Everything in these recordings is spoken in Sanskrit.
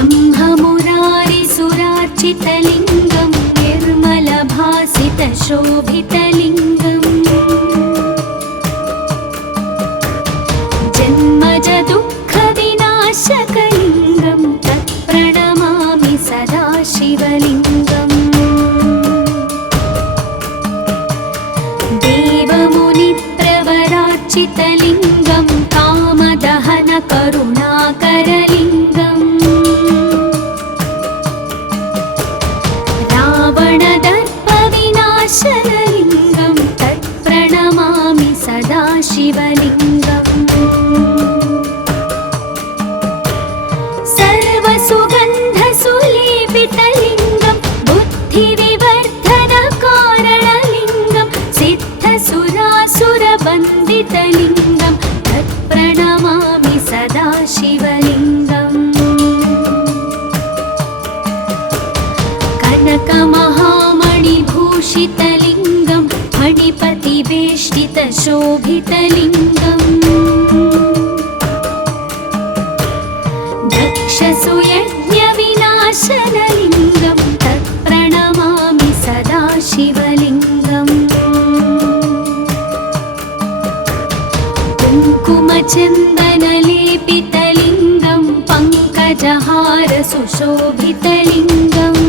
ब्रह्ममुरारिसुरार्चितलिङ्गं निर्मलभासितशोभितलिङ्गम् जन्मजदुःखविनाशकलिङ्गं तत्प्रणमामि सदा शिवलिङ्गम् देवमुनिप्रवरार्चितलिङ्गं कामदहनकरुणाकरलिङ्गम् रावणदर्पविनाशनलिङ्गं तत्प्रणमामि सदा शिवलिङ्गम् सर्वसुगन्धसुलेपितलिङ्गं बुद्धिविवर्धनकारणलिङ्गं सिद्धसुरासुरवन्दितलिङ्गं तत्प्रणमामि सदा शिवलिङ्गम् कनकमहामणिभूषितलिङ्गं फणिपतिवेष्टितशोभितलिङ्गम् दक्षसुयज्ञविनाशनलिङ्गं तत्प्रणमामि सदा शिवलिङ्गम् कुङ्कुमचन्दनलेपितलिङ्गं पङ्कजहारसुशोभितलिङ्गम्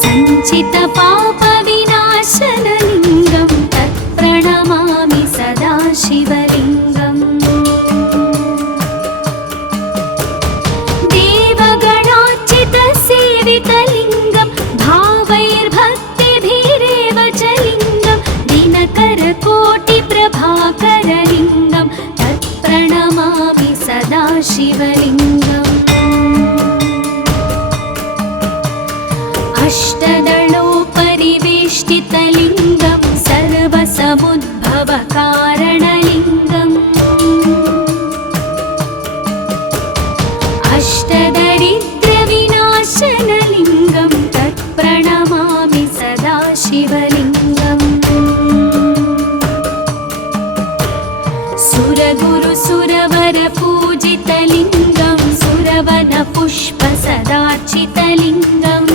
सञ्चितपापविनाशनलिङ्गं तत्प्रणमामि सदा शिवलिङ्गम् देवगणार्चितसेवितलिङ्गं भावैर्भक्तिभिरेव च लिङ्गं दिनकरकोटिप्रभाकरलिङ्गं तत्प्रणमामि सदा शिवलिङ्गम् अष्टदलोपरिवेष्टितलिङ्गं सर्वसमुद्भवकारणलिङ्गम् अष्टदरिद्रविनाशनलिङ्गं तत्प्रणमामि सदा शिवलिङ्गम् सुरगुरुसुरवरपूजितलिङ्गं सुरवनपुष्पसदार्चितलिङ्गम्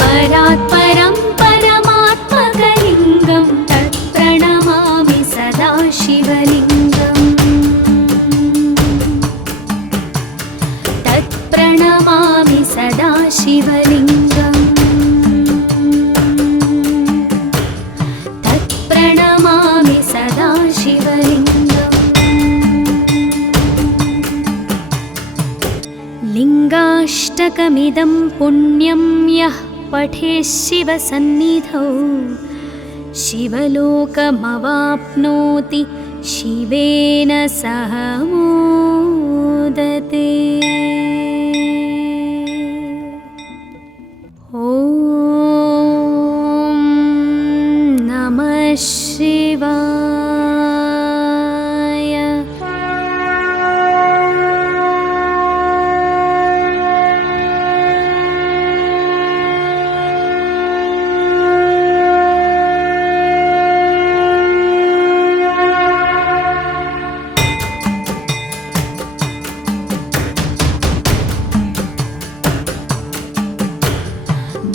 परात्परं परमात्मकलिङ्गं तत्प्रणमामि सदा शिवलिङ्गम् तत्प्रणमामि सदा शिवलिङ्गम् तत्प्रणमामि सदा शिवलिङ्गम् लिङ्गाष्टकमिदं पुण्यं यः पठेत् शिवसन्निधौ शिवलोकमवाप्नोति शिवेन सह मोदते। ॐ नमः शिवाय।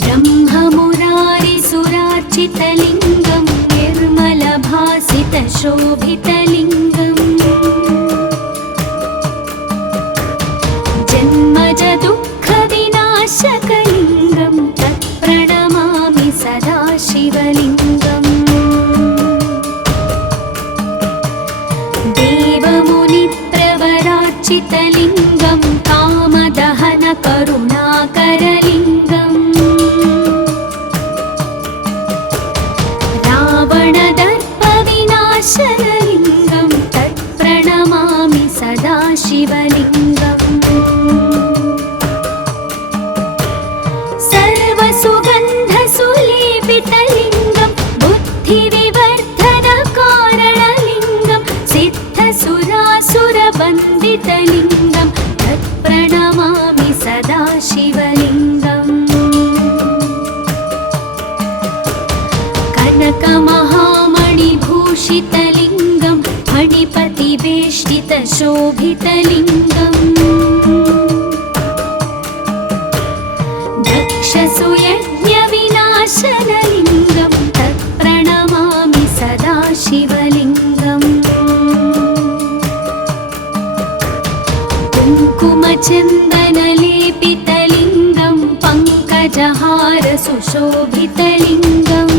ब्रह्ममुरारिसुरार्चितलिङ्गं निर्मलभासितशोभितलिङ्गम् जन्मजदुःखविनाशकलिङ्गं तत्प्रणमामि सदा शिवलिङ्गम् देवमुनिप्रवरार्चितलिङ्गं कामदहनकरुणाकरलिङ्गम् रावणदर्पविनाशनलिङ्गं तत्प्रणमामि सदा शिवलिङ्गम् सर्वसुगन्धसुलेपितलिङ्गं बुद्धिविवर्धनकारणलिङ्गं सिद्धसुरासुरवन्दितलिङ्गं मणिपतिवेष्टितशोभितलिङ्गम् दक्षसुयज्ञविनाशनलिङ्गं तत्प्रणमामि सदा शिवलिङ्गम् कुङ्कुमचन्दनलेपितलिङ्गं पङ्कजहार सुशोभितलिङ्गम्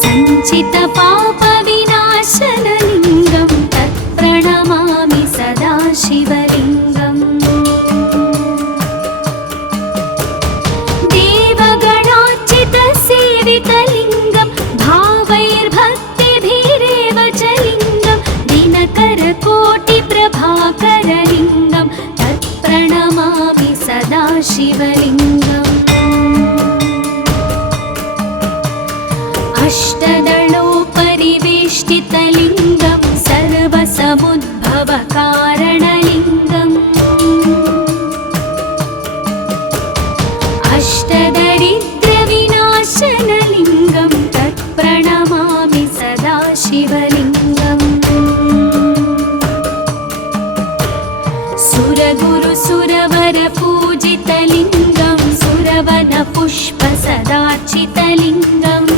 सञ्चितपापविनाशनलिङ्गं तत्प्रणमामि सदा शिवलिङ्गम् देवगणार्चितसेवितलिङ्गं भावैर्भक्तिभिरेव च लिङ्गं दिनकरकोटिप्रभाकरलिङ्गं तत्प्रणमामि सदा शिवलिङ्गम् अष्टदलोपरिवेष्टितलिङ्गं सर्वसमुद्भवकारणलिङ्गम् अष्टदरिद्रविनाशनलिङ्गं तत्प्रणमामि सदा शिवलिङ्गम् सुरगुरुसुरवरपूजितलिङ्गं सुरवनपुष्पसदार्चितलिङ्गम्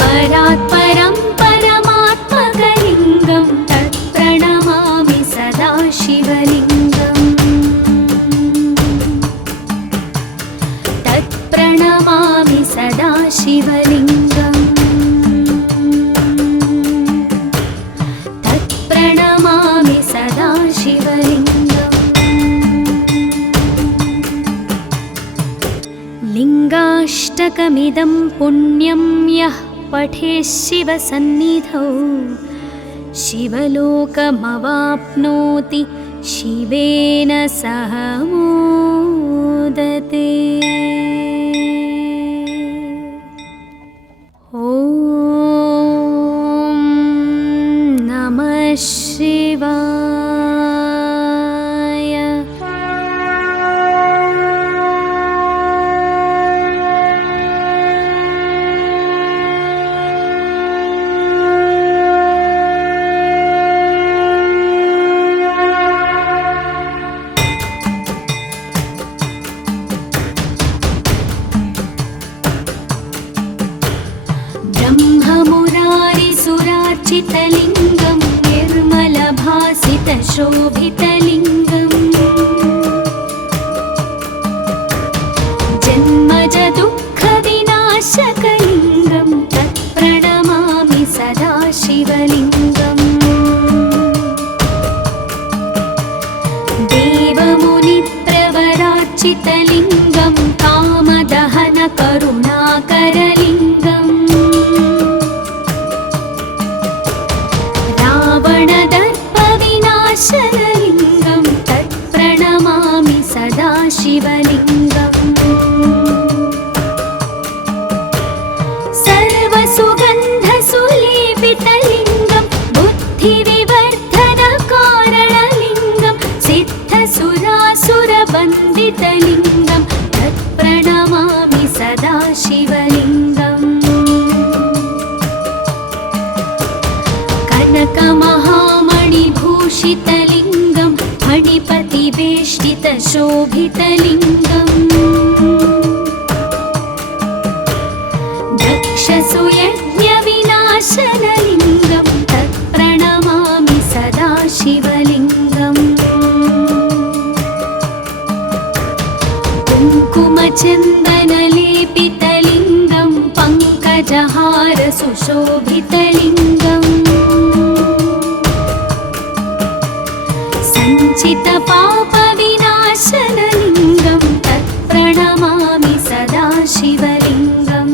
परात्परं परमात्मकलिङ्गं तत्प्रणमामि सदा शिवलिङ्गम् तत्प्रणमामि सदा शिवलिङ्गम् तत्प्रणमामि सदा शिवलिङ्गम् लिङ्गाष्टकमिदं पुण्यं यः पठेत् शिवसन्निधौ शिवलोकमवाप्नोति शिवेन सह मोदते। ॐ नमः शिवाय। ब्रह्ममुरारिसुरार्चितलिङ्गं निर्मलभासितशोभितलिङ्गम् जन्मजदुःखविनाशकलिङ्गं तत्प्रणमामि सदा शिवलिङ्गम् देवमुनिप्रवरार्चितलिङ्गं कामदहनकरुणाकरलिङ्गम् रावणदर्पविनाशनलिङ्गं तत्प्रणमामि सदा शिवलिङ्गम् सर्वसुगन्धसुलेपितलिङ्गं बुद्धिविवर्धनकारणलिङ्गं सिद्धसुरासुरवन्दितलिङ्गं तत्प्रणमामि सदा शिवलिङ्गम् कनकमहामणिभूषितलिङ्गं मणिपतिवेष्टितशोभितलिङ्गम् दक्षसुयज्ञविनाशनलिङ्गं तत्प्रणमामि सदा शिवलिङ्गम् कुङ्कुमचन्दनलेपितलिङ्गं पङ्कजहार सुशोभितलिङ्गम् सञ्चितपापविनाशनलिङ्गं तत्प्रणमामि सदा शिवलिङ्गम्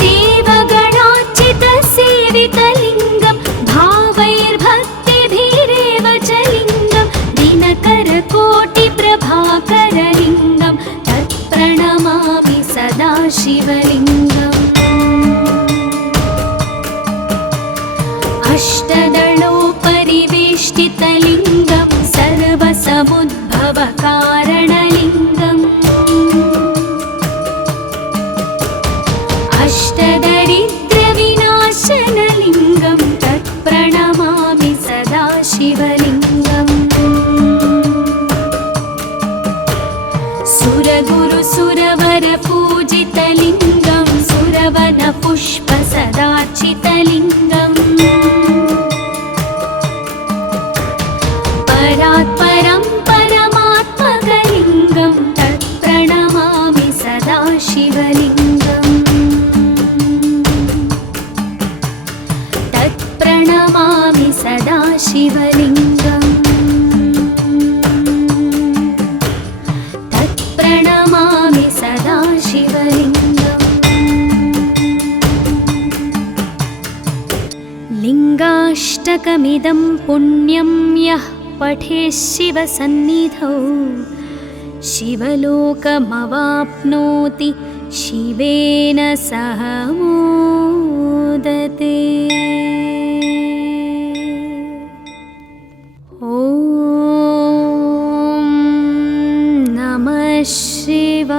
देवगणार्चितसेवितलिङ्गं भावैर्भक्तिभिरेव च लिङ्गं दिनकरकोटिप्रभाकरलिङ्गं तत्प्रणमामि सदा शिवलिङ्गम् अष्टदलोपरिवेष्टितलिङ्गं सर्वसमुद्भवकारणलिङ्गम् सुरगुरुसुरवरपूजितलिङ्गं सुरवनपुष्पसदार्चितलिङ्गम् परात्परं परमात्मकलिङ्गं तत्प्रणमामि सदा शिवलिङ्गम् तत्प्रणमामि सदा शिवलिङ्गम् तत्प्रणमामि सदा शिवलिङ्गम् लिङ्गाष्टकमिदं पुण्यं यः पठेत् शिवसन्निधौ शिवलोकमवाप्नोति शिवेन सह मोदते। ॐ नमः शिवाय।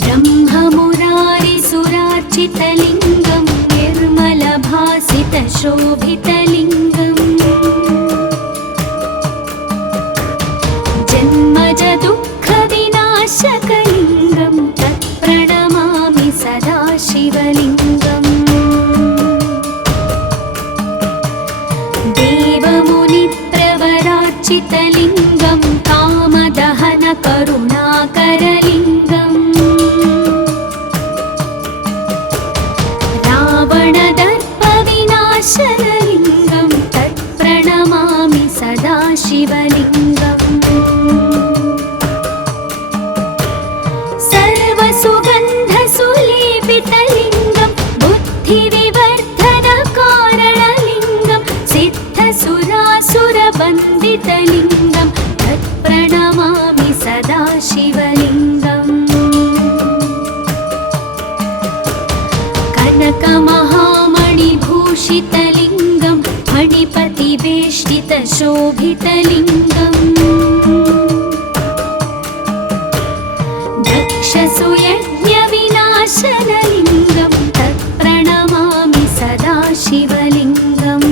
ब्रह्ममुरारिसुरार्चितलिङ्गं निर्मलभासितशोभितलिङ्गम् जन्मजदुःखविनाशकलिङ्गं तत्प्रणमामि सदा शिवलिङ्गम् देवमुनिप्रवरार्चितलिङ्गं कामदहनकरुणाकरलिङ्गम् रावणदर्पविनाशनलिङ्गं तत्प्रणमामि सदा शिवलिङ्गम् सर्वसुगन्धसुलेपितलिङ्गं बुद्धिविवर्धनकारणलिङ्गं सिद्धसुरासुरवन्दितलिङ्गं तत्प्रणमामि सदा शिवलिङ्गम् कनकमहामणिभूषितलिङ्गं फणिपतिवेष्टितशोभितलिङ्गम् दक्षसुयज्ञविनाशनलिङ्गं तत्प्रणमामि सदा शिवलिङ्गम्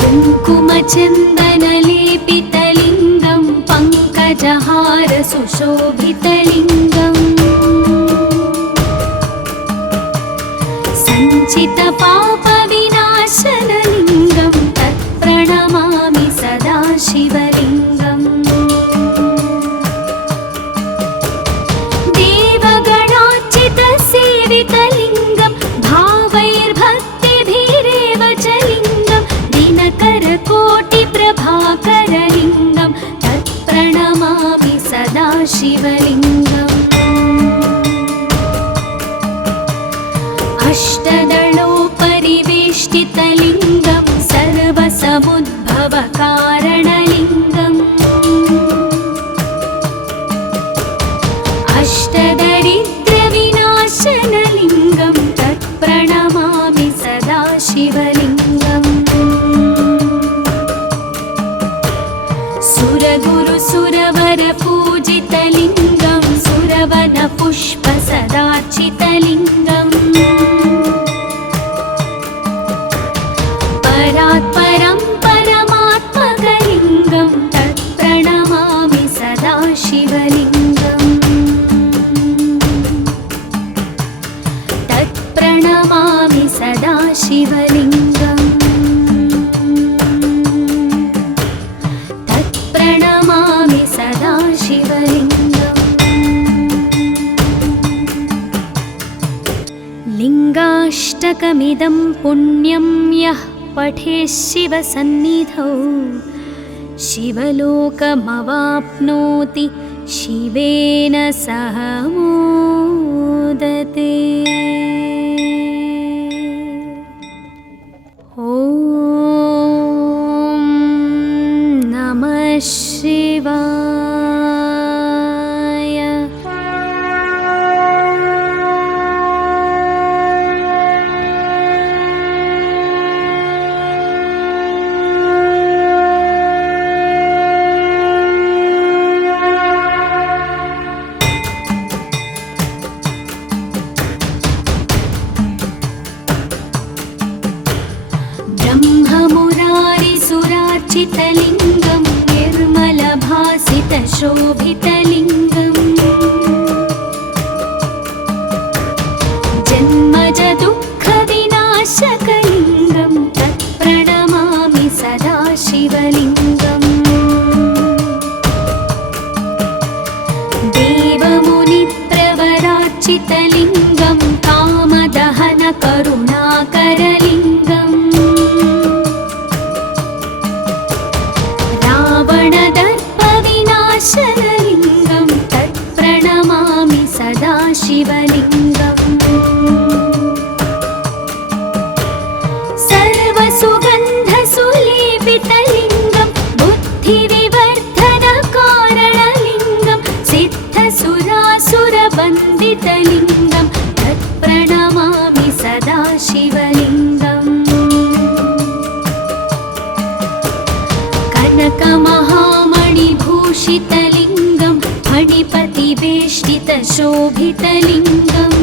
कुङ्कुमचन्दनलेपितलिङ्गं पङ्कजहारसुशोभितलिङ्गम् सञ्चितपापविनाशनलिङ्गं तत्प्रणमामि सदा शिवलिङ्गम् देवगणार्चितसेवितलिङ्गं भावैर्भक्तिभिरेव च लिङ्गं दिनकरकोटिप्रभाकरलिङ्गं तत्प्रणमामि सदा शिवलिङ्गम् अष्टदलोपरिवेष्टितलिङ्गं सर्वसमुद्भवकारणलिङ्गम् अष्टदरिद्रविनाशनलिङ्गं तत्प्रणमामि सदा शिवलिङ्गम् सुरगुरुसुरवरपूजितलिङ्गं सुरवनपुष्पसदार्चितलिङ्गम् परात्परं परमात्मकलिङ्गं तत्प्रणमामि सदा शिवलिङ्गम् तत्प्रणमामि सदा शिवलिङ्गम् तत्प्रणमामि सदा शिवलिङ्गम् लिङ्गाष्टकमिदं पुण्यं यः पठेत् शिवसन्निधौ शिवलोकमवाप्नोति शिवेन सह मोदते। ॐ नमः शिवाय। निर्मलभासितलिङ्गं निर्मलभासितशोभितलिङ्गम् जन्मज दुःखविनाशकलिङ्गं तत्प्रणमामि सदा शिवलिङ्गम् देवमुनिप्रवरार्चितलिङ्गं कामदहनकरुणाकरलिङ्गम् रावणदर्पविनाशनलिङ्गं तत्प्रणमामि सदा शिवलिङ्गम् सर्वसुगन्धसुलेपितलिङ्गं बुद्धिविवर्धनकारणलिङ्गं सिद्धसुरासुरवन्दितलिङ्गं तत्प्रणमामि सदा शिवलिङ्गम् कनकमहामणिभूषितलिङ्गं फणिपतिवेष्टितशोभितलिङ्गम्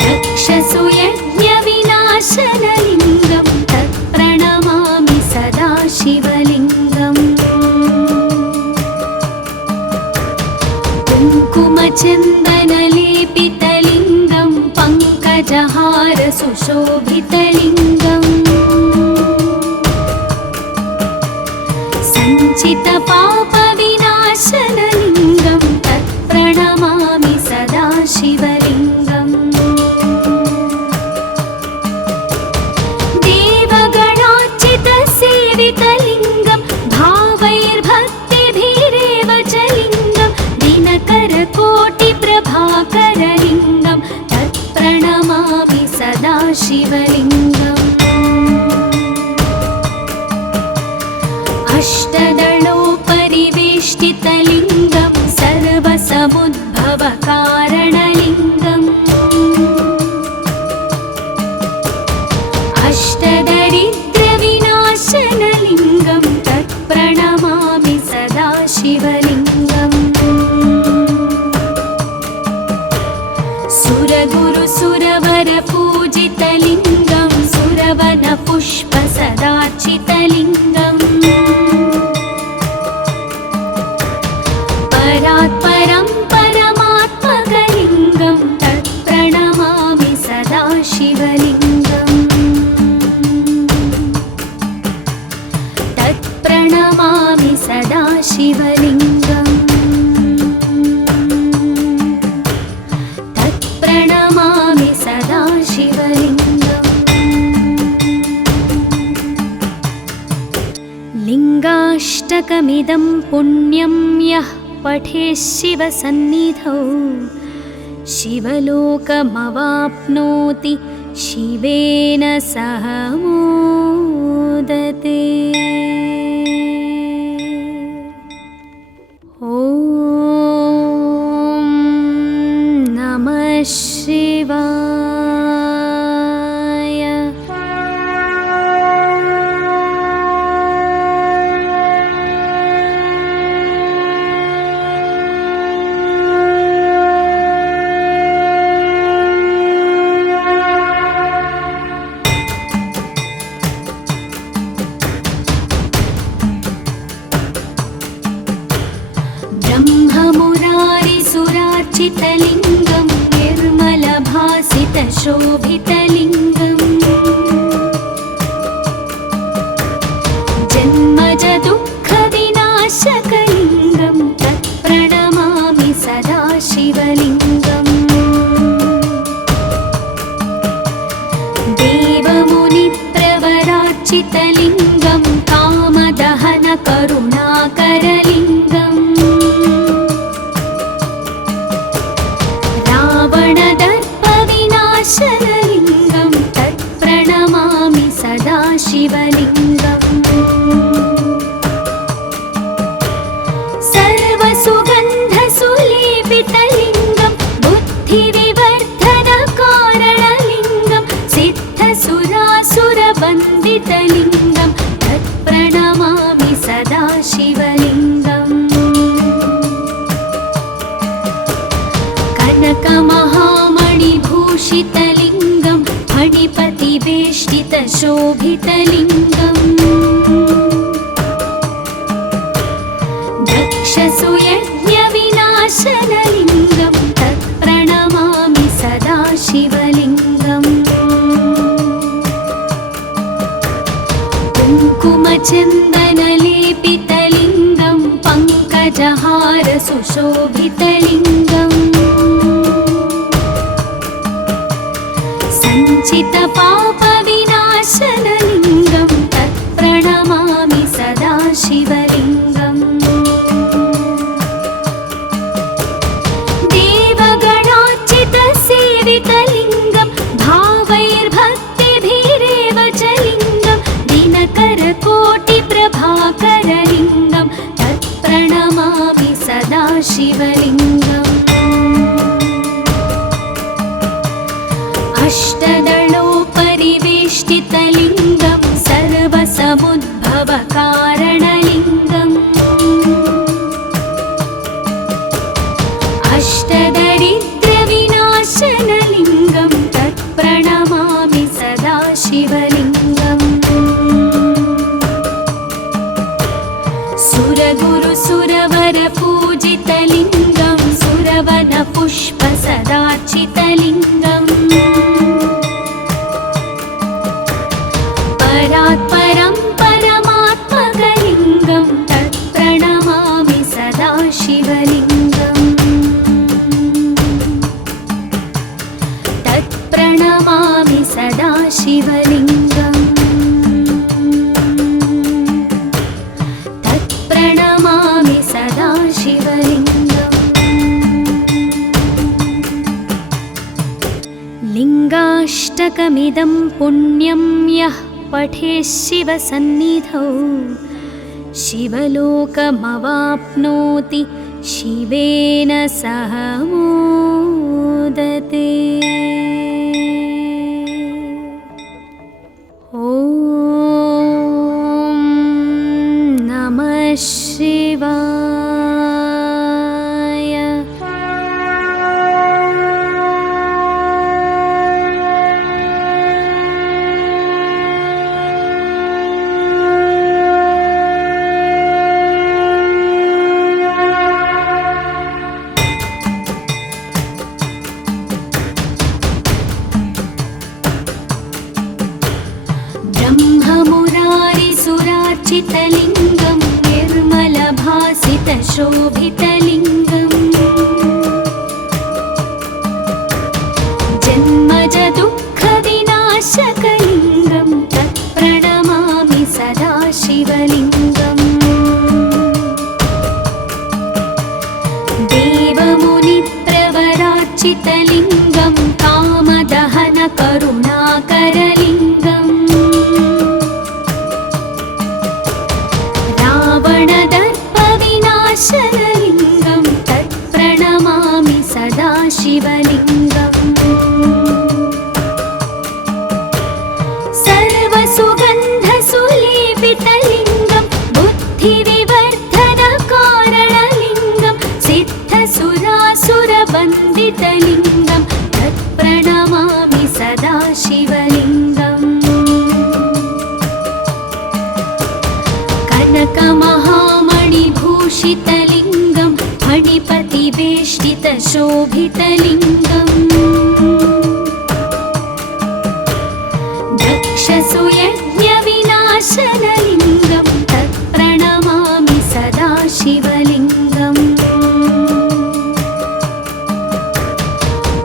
दक्षसुयज्ञविनाशनलिङ्गं तत्प्रणमामि सदा शिवलिङ्गम् कुङ्कुमचन्दनलेपितलिङ्गं पङ्कजहारसुशोभितलिङ्गम् सञ्चितपापविनाशनलिङ्गं तत्प्रणमामि सदा शिवलिङ्गम् देवगणार्चितसेवितलिङ्गं भावैर्भक्तिभिरेव च लिङ्गं दिनकरकोटिप्रभाकरलिङ्गं तत्प्रणमामि सदा शिवलिङ्गम् अष्टदलोपरिवेष्टितलिङ्गं सर्वसमुद्भवकारणलिङ्गम् अष्टदरिद्रविनाशनलिङ्गं तत्प्रणमामि सदा शिवलिङ्गम् सुरगुरुसुरवरपूजितलिङ्गं सुरवनपुष्पसदार्चितलिङ्गम् परात्परं परमात्मकलिङ्गं तत्प्रणमामि सदा शिवलिङ्गम् तत्प्रणमामि सदा शिवलिङ्गम् तत्प्रणमामि सदा शिवलिङ्गम् लिङ्गाष्टकमिदं पुण्यं यः पठेत् शिवसन्निधौ शिवलोकमवाप्नोति शिवेन सह मोदते। ॐ नमः शिवाय। ब्रह्ममुरारिसुरार्चितलिङ्गं निर्मलभासितशोभितलिङ्गम् जन्मज दुःखविनाशकलिङ्गं तत्प्रणमामि सदा शिवलिङ्गम् देवमुनिप्रवरार्चितलिङ्गं कामदहनकरुणाकरलिङ्गम् रावणदर्पविनाशनलिङ्गं तत्प्रणमामि सदा शिवलिङ्गम् सर्वसुगन्धसुलेपितलिङ्गं बुद्धिविवर्धनकारणलिङ्गं सिद्धसुरासुरवन्दितलिङ्गं तत्प्रणमामि सदा शिवलिङ्गम् कनकमहामणिभूषितलिङ्गं फणि फणिपतिवेष्टितशोभितलिङ्गम् दक्षसुयज्ञविनाशनलिङ्गं तत्प्रणमामि सदा शिवलिङ्गम् कुङ्कुमचन्दनलेपितलिङ्गं पङ्कजहारसुशोभितलिङ्गम् सञ्चितपापविनाशनलिङ्गं तत्प्रणमामि सदा शिवलिङ्गम् देवगणार्चितसेवितलिङ्गं भावैर्भक्तिभिरेव च लिङ्गं दिनकरकोटिप्रभाकरलिङ्गं तत्प्रणमामि सदा शिवलिङ्गम् अष्टदलोपरिवेष्टितलिङ्गं सर्वसमुद्भवकारणलिङ्गम् अष्टदरिद्रविनाशनलिङ्गं तत्प्रणमामि सदा शिवलिङ्गम् सुरगुरुसुरवरपूजितलिङ्गं सुरवनपुष्पसदार्चितलिङ्गम् परात्परं परमात्मकलिङ्गं तत्प्रणमामि सदा शिवलिङ्गम् तत्प्रणमामि सदा शिवलिङ्गम् तत्प्रणमामि सदा शिवलिङ्गम् लिङ्गाष्टकमिदं पुण्यं यः पठेत् शिवसन्निधौ शिवलोकमवाप्नोति शिवेन सह मोदते। ॐ नमः शिवाय। ब्रह्ममुरारिसुरार्चितलिङ्गं निर्मलभासितशोभितलिङ्गम् जन्मजदुःखविनाशकलिङ्गं तत्प्रणमामि सदा शिवलिङ्गम् देवमुनिप्रवरार्चितलिङ्गं कामदहनकरुणाकरलिङ्गम् रावणदर्पविनाशनलिङ्गं तत्प्रणमामि सदा शिवलिङ्गम् सर्वसुगन्धसुलेपितलिङ्गं बुद्धिविवर्धनकारणलिङ्गं सिद्धसुरासुरवन्दितलिङ्गं तत्प्रणमामि सदा शिवलिङ्गम् कनकमहामणिभूषितलिङ्गं फणिपतिवेष्टितशोभितलिङ्गम् दक्षसुयज्ञविनाशनलिङ्गं तत्प्रणमामि सदा शिवलिङ्गम्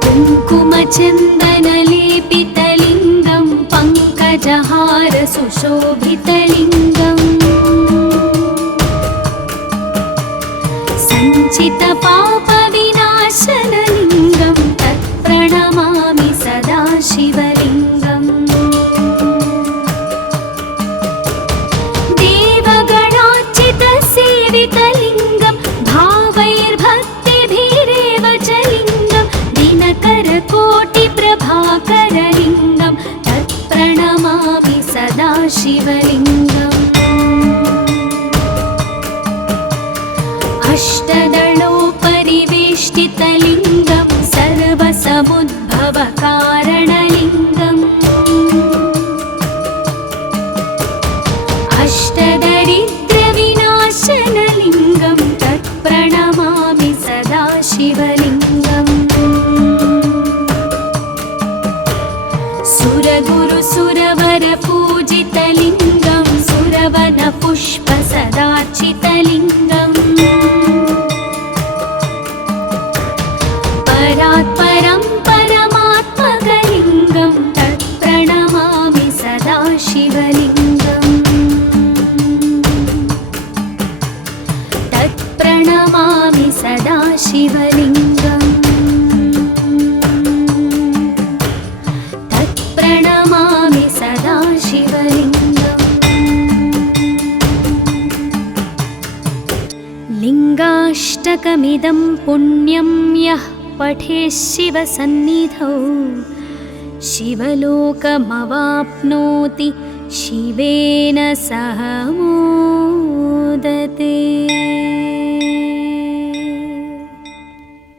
कुङ्कुमचन्दनलेपितलिङ्गं पङ्कजहारसुशोभितलिङ्गम् सञ्चितपापविनाशनलिङ्गं तत्प्रणमामि सदा शिवलिङ्गम् देवगणार्चितसेवितलिङ्गं भावैर्भक्तिभिरेव च लिङ्गं दिनकरकोटिप्रभाकरलिङ्गं तत्प्रणमामि सदा शिवलिङ्गम् अष्टदलोपरि सदाशिवलिङ्गम् सुरगुरुसुरवरपूजितलिङ्गं सुरवनपुष्पसदार्चितलिङ्गम् परात्परं परमात्मकलिङ्गं तत्प्रणमामि सदाशिवलिङ्गम् तत्प्रणमामि सदाशिवलिङ्गम् तत्प्रणमामि सदाशिवलिङ्गम् लिङ्गाष्टकमिदं पुण्यं यः पठेत् शिवसन्निधौ शिवलोकमवाप्नोति शिवेन सह मोदते।